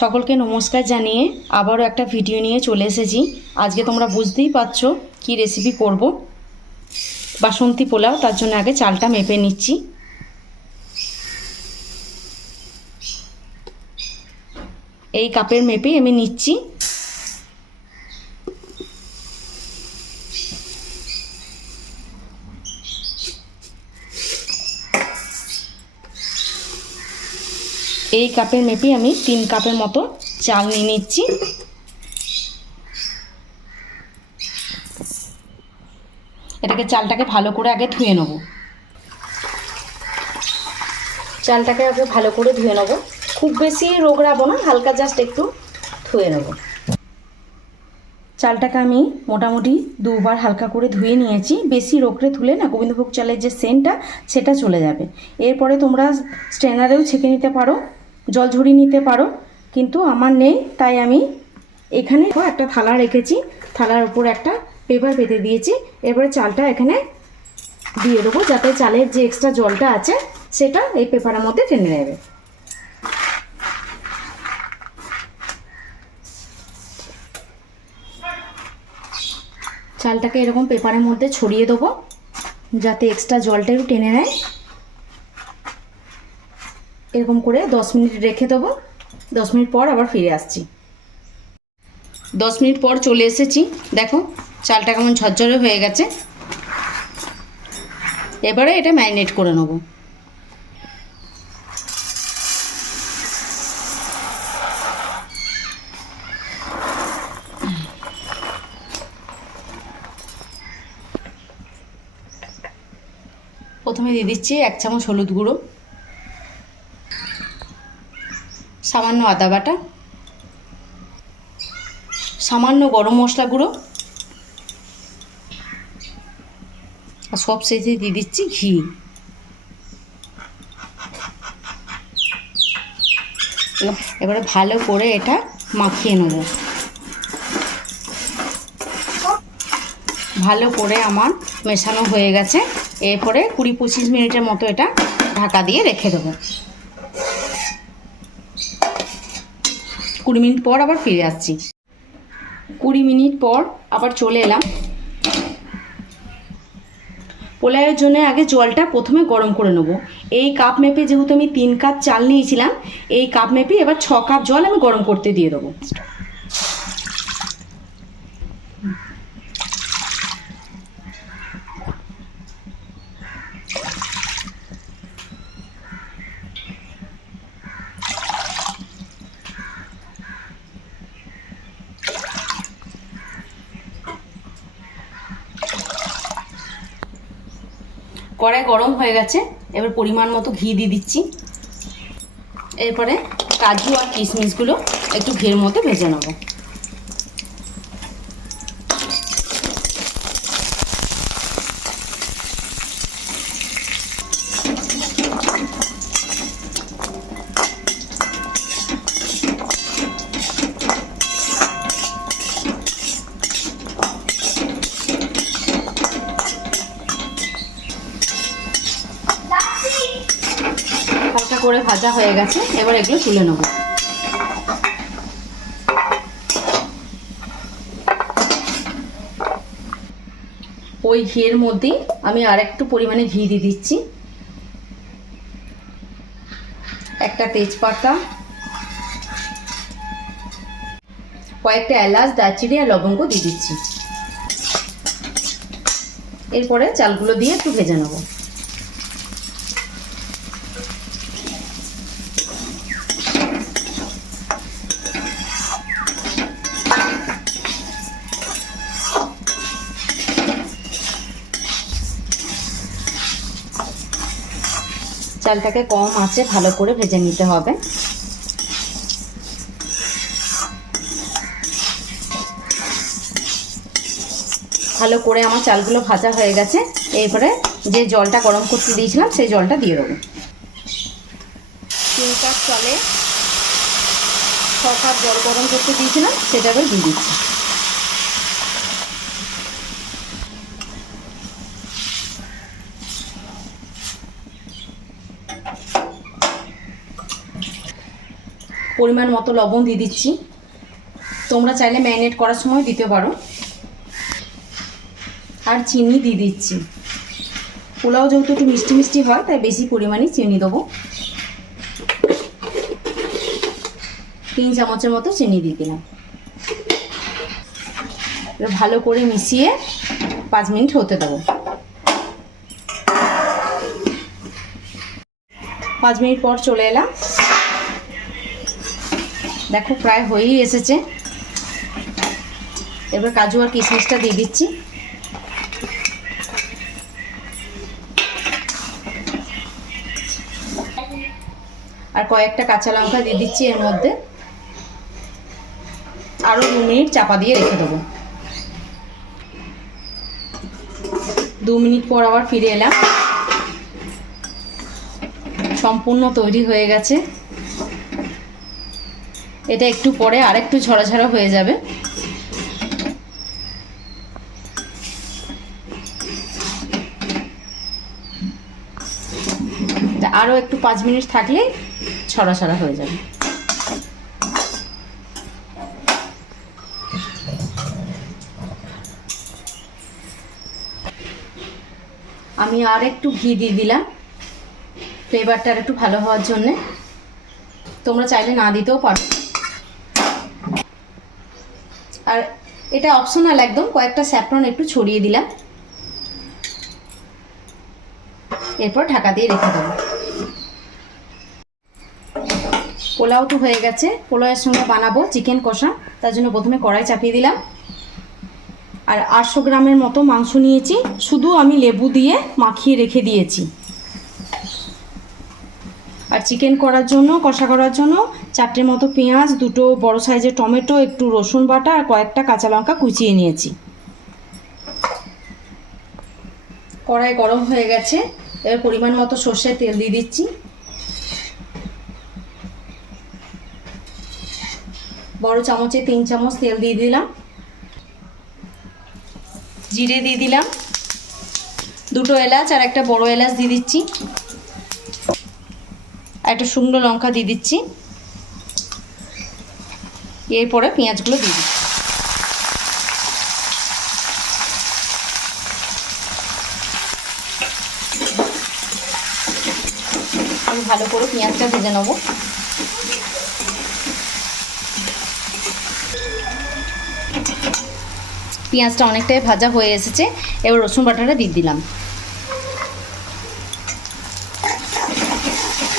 সকলকে নমস্কার জানিয়ে আবারও একটা ভিডিও নিয়ে চলে এসেছি। আজকে তোমরা বুঝতেই পারছো কি রেসিপি করব। বাসন্তী পোলাও। তার জন্য আগে চালটা মেপে নিচ্ছি। এই কাপের মেপেই আমি নিচ্ছি। এই কাপের মেপেই আমি 3 কাপের মতো চাল নিয়ে নিচ্ছি। চালটাকে ভালো করে আগে ধুয়ে নেব। চালটাকে আগে ভালো করে ধুয়ে নেব। খুব বেশি রোগড়াবো না, হালকা জাস্ট একটু ধুয়ে নেব। চালটাকে আমি মোটামুটি 2 বার হালকা করে ধুয়ে নিয়েছি। বেশি রোগড়ে ধুলে না গোবিন্দভোগ চালের যে সেন্টটা সেটা চলে যাবে। এরপরে তোমরা স্ট্রেনারেও ছেঁকে নিতে পারো, জল ঝরিয়ে নিতে পারো, কিন্তু আমার নেই, তাই আমি এখানে একটা থালা রেখেছি। থালার উপর একটা পেপার পেতে দিয়েছি। এরপরে চালটা এখানে দিয়ে দেবো, যাতে চালের যে এক্সট্রা জলটা আছে সেটা এই পেপারের মধ্যে টেনে নেবে। চালটাকে এরকম পেপারের মধ্যে ছড়িয়ে দেবো, যাতে এক্সট্রা জলটা একটু টেনে নেয়। এরকম করে 10 মিনিট রেখে দেবো। 10 মিনিট পর আবার ফিরে আসছি। 10 মিনিট পর চলে এসেছি। দেখো চালটা কেমন ঝরঝরে হয়ে গেছে। এবারে এটা ম্যারিনেট করে নেব। প্রথমে দিয়ে দিচ্ছি 1 চামচ হলুদ গুঁড়ো, সামান্য আদা বাটা, সামান্য গরম মশলা গুঁড়ো, আর সব শেষে দিয়ে দিচ্ছি ঘি। এবারে ভালো করে এটা মাখিয়ে নেব। ভালো করে আমার মেশানো হয়ে গেছে। এরপরে 20-25 মিনিটের মতো এটা ঢাকা দিয়ে রেখে দেবো। 20 মিনিট পর আবার ফিরে আসছি। 20 মিনিট পর আবার চলে এলাম। পোলাওয়ের জন্য আগে জলটা প্রথমে গরম করে নেব। এই কাপ মেপে যেহেতু আমি 3 কাপ চাল নিয়েছিলাম, এই কাপ মেপে এবার 6 কাপ জল আমি গরম করতে দিয়ে দেবো। কড়াই গরম হয়ে গেছে। এবার পরিমাণ মতো ঘি দিয়ে দিচ্ছি। এরপরে কাজু আর কিশমিশগুলো একটু ঘির মতো ভেজে নেব। হালকা করে ভাজা হয়ে গেছে। এবার এগুলো তুলে নেব। ওই ঘিয়ের মধ্যেই আমি আর একটু পরিমাণে ঘি দিয়ে দিচ্ছি। একটা তেজপাতা, কয়েকটা এলাচ, দারচিনি আর লবঙ্গ দিয়ে দিচ্ছি। এরপরে চালগুলো দিয়ে একটু ভেজে নেব। চালটাকে কম আঁচে ভালো করে ভেজে নিতে হবে। ভালো করে আমার চালগুলো ভাজা হয়ে গেছে। এরপরে যে জলটা গরম করতে দিয়েছিলাম সেই জলটা দিয়ে দেবো। 3 কাপ চালে 6 কাপ জল গরম করতে দিয়েছিলাম, সেটা এবার দিয়ে দিচ্ছি। পরিমাণ মতো লবণ দিয়ে দিচ্ছি, তোমরা চাইলে ম্যারিনেট করার সময় দিতে পারো। আর চিনি দিয়ে দিচ্ছি, পোলাও যেহেতু একটু মিষ্টি মিষ্টি হয় তাই বেশি পরিমাণে চিনি দেবো। 3 চামচের মতো চিনি দিয়ে দিলাম। ভালো করে মিশিয়ে 5 মিনিট হতে দেবো। 5 মিনিট পর চলে এলাম, দেখো প্রায় হয়েই এসেছে। এবার কাজু আর কিশমিশটা দিয়ে দিচ্ছি। আর কয়েকটা কাঁচা লঙ্কা দিয়ে দিচ্ছি এর মধ্যে। আরও 2 মিনিট চাপা দিয়ে রেখে দেবো। 2 মিনিট পর আবার ফিরে এলাম, সম্পূর্ণ তৈরি হয়ে গেছে। এটা একটু পরে আর একটু ঝরাঝরা হয়ে যাবে। আরও একটু 5 মিনিট থাকলে ছড়া ছড়া হয়ে যাবে। আমি আর একটু ঘি দিয়ে দিলাম ফ্লেভারটা আর একটু ভালো হওয়ার জন্যে, তোমরা চাইলে না দিতেও পারো। আর এটা অপশনাল একদম, কয়েকটা স্যাফরন একটু ছড়িয়ে দিলাম। এরপর ঢাকা দিয়ে রেখে দেবো। পোলাও তো হয়ে গেছে। পোলাওয়ের সঙ্গে বানাবো চিকেন কষা, তার জন্য প্রথমে কড়াই চাপিয়ে দিলাম। আর 800 গ্রামের মতো মাংস নিয়েছি, শুধু আমি লেবু দিয়ে মাখিয়ে রেখে দিয়েছি। আর চিকেন করার জন্য, কষা করার জন্য 4টে মতো পেঁয়াজ, 2টো বড় সাইজের টমেটো, একটু রসুন বাটা আর কয়েকটা কাঁচা লঙ্কা কুচিয়ে নিয়েছি। কড়াই গরম হয়ে গেছে, এবার পরিমাণ মতো সর্ষের তেল দিয়ে দিচ্ছি। বড় চামচে 3 চামচ তেল দিয়ে দিলাম। জিরে দিয়ে দিলাম, 2টো এলাচ আর একটা বড় এলাচ দিয়ে দিচ্ছি। একটা শুকনো লঙ্কা দিয়ে দিচ্ছি। এরপরে পেঁয়াজগুলো দিয়ে দিচ্ছি। আমি ভালো করে পেঁয়াজটা ভেজে নেব। পেঁয়াজটা অনেকটাই ভাজা হয়ে এসেছে, এবার রসুন বাটাটা দিয়ে দিলাম।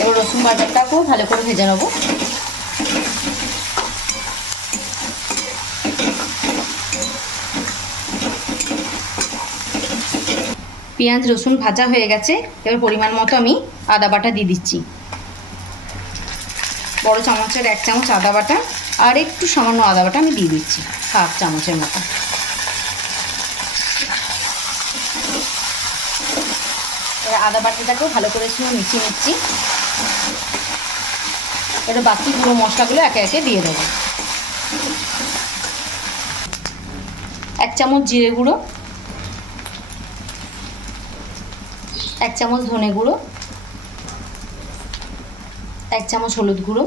এবার রসুন বাটাটাকেও ভালো করে ভেজে নেব। পেঁয়াজ রসুন ভাজা হয়ে গেছে, এবার পরিমাণ মতো আমি আদা বাটা দিয়ে দিচ্ছি। বড় চামচের 1 চামচ আদা বাটা আর একটু সামান্য আদা বাটা আমি দিয়ে দিচ্ছি, 1/2 চামচের মতো। এবার আদা বাটাটাকেও ভালো করে মিশিয়ে নিচ্ছি। এবার বাকি গুঁড়ো মশলাগুলো একে একে দিয়ে দেবো। 1 চামচ জিরে গুঁড়ো, 1 চামচ ধনে গুঁড়ো, 1 চামচ হলুদ গুঁড়ো,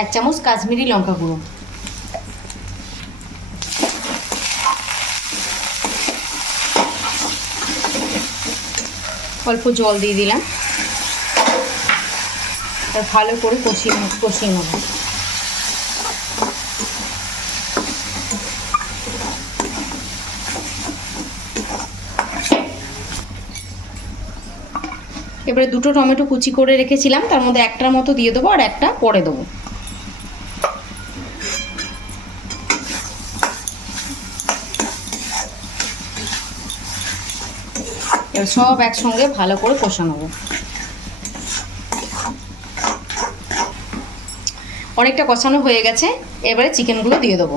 1 চামচ কাশ্মীরি লঙ্কা গুঁড়ো, অল্প জল দিয়ে দিলাম। ভালো করে কষিয়ে নেব। এবারে 2টো টমেটো কুচি করে রেখেছিলাম, তার মধ্যে 1টার মতো দিয়ে দেবো আর 1টা পরে দেবো। এবার সব একসঙ্গে ভালো করে কষা নেব। অনেকটা কষানো হয়ে গেছে, এবারে চিকেনগুলো দিয়ে দেবো।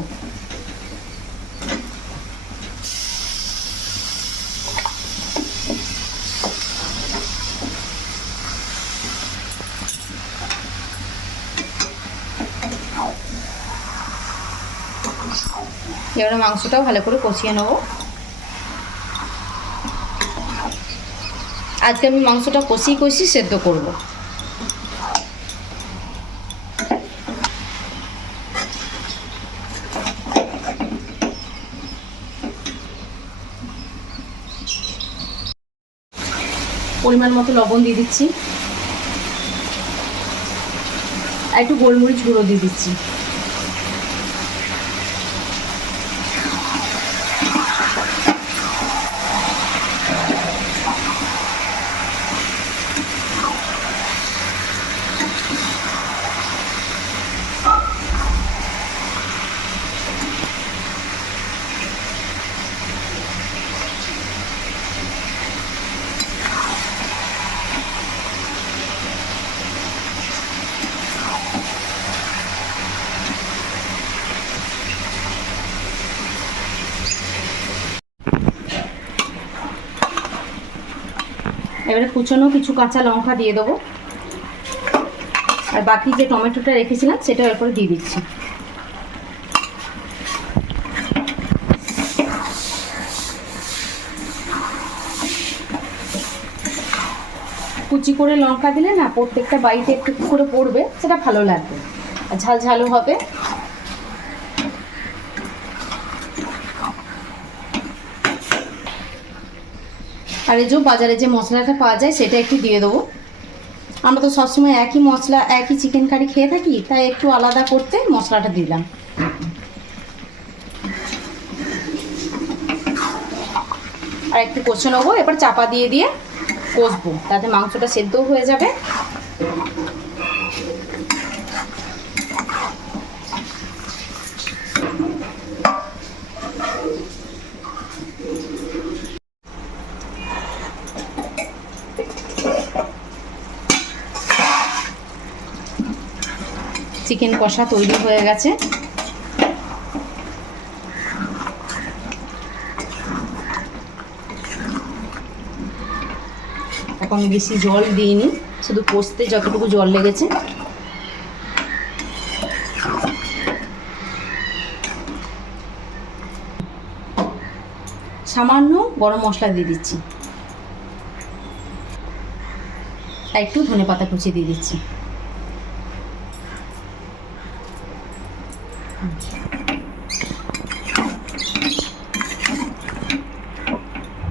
এবারে মাংসটাও ভালো করে কষিয়ে নেব। আজকে আমি মাংসটা কষিয়ে সেদ্ধ করব। পরিমাণ মতো লবণ দিয়ে দিচ্ছি, আর একটু গোলমরিচ গুঁড়ো দিয়ে দিচ্ছি। এবারে কুচনো কিছু কাঁচা লঙ্কা দিয়ে দেবো, আর বাকি যে টমেটোটা রেখেছিলাম সেটা এরপরে দিয়ে দিচ্ছি। কুচি করে লঙ্কা দিলে না প্রত্যেকটা বাইতে একটু করে পড়বে, সেটা ভালো লাগবে আর ঝাল ঝালও হবে। আর এই যে বাজারে যে মশলাটা পাওয়া যায় সেটা একটু দিয়ে দেবো। আমরা তো সবসময় একই মশলা একই চিকেন কারি খেয়ে থাকি, তাই একটু আলাদা করতে মশলাটা দিলাম। আর একটু কষে নেবো, এবার চাপা দিয়ে দিয়ে কষবো, তাতে মাংসটা সেদ্ধও হয়ে যাবে। চিকেন কষা তৈরি হয়ে গেছে। এখন বেশি জল দিইনি, শুধু কষতে যতটুকু জল লেগেছে। সামান্য গরম মশলা দিয়ে দিচ্ছি, আর একটু ধনেপাতা কুচি দিয়ে দিচ্ছি।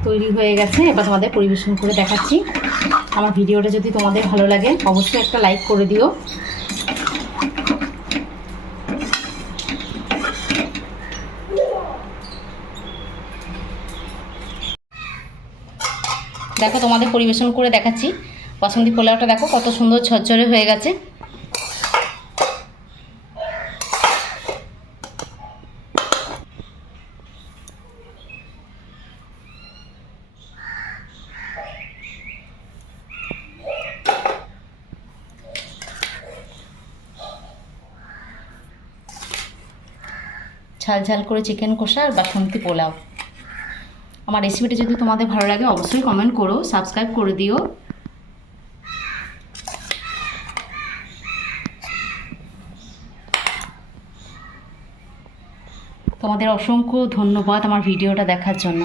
তৈরি হয়ে গেছে, এবার তোমাদের পরিবেশন করে দেখাচ্ছি। আমার ভিডিওটা যদি তোমাদের ভালো লাগে অবশ্যই একটা লাইক করে দিও। দেখো তোমাদের পরিবেশন করে দেখাচ্ছি। বাসন্তী পোলাওটা দেখো কত সুন্দর ঝরঝরে হয়ে গেছে। ঝাল ঝাল করে চিকেন কষা আর বাসন্তী পোলাও। আমার রেসিপিটা যদি তোমাদের ভালো লাগে অবশ্যই কমেন্ট করো, সাবস্ক্রাইব করে দিও। তোমাদের অসংখ্য ধন্যবাদ আমার ভিডিওটা দেখার জন্য।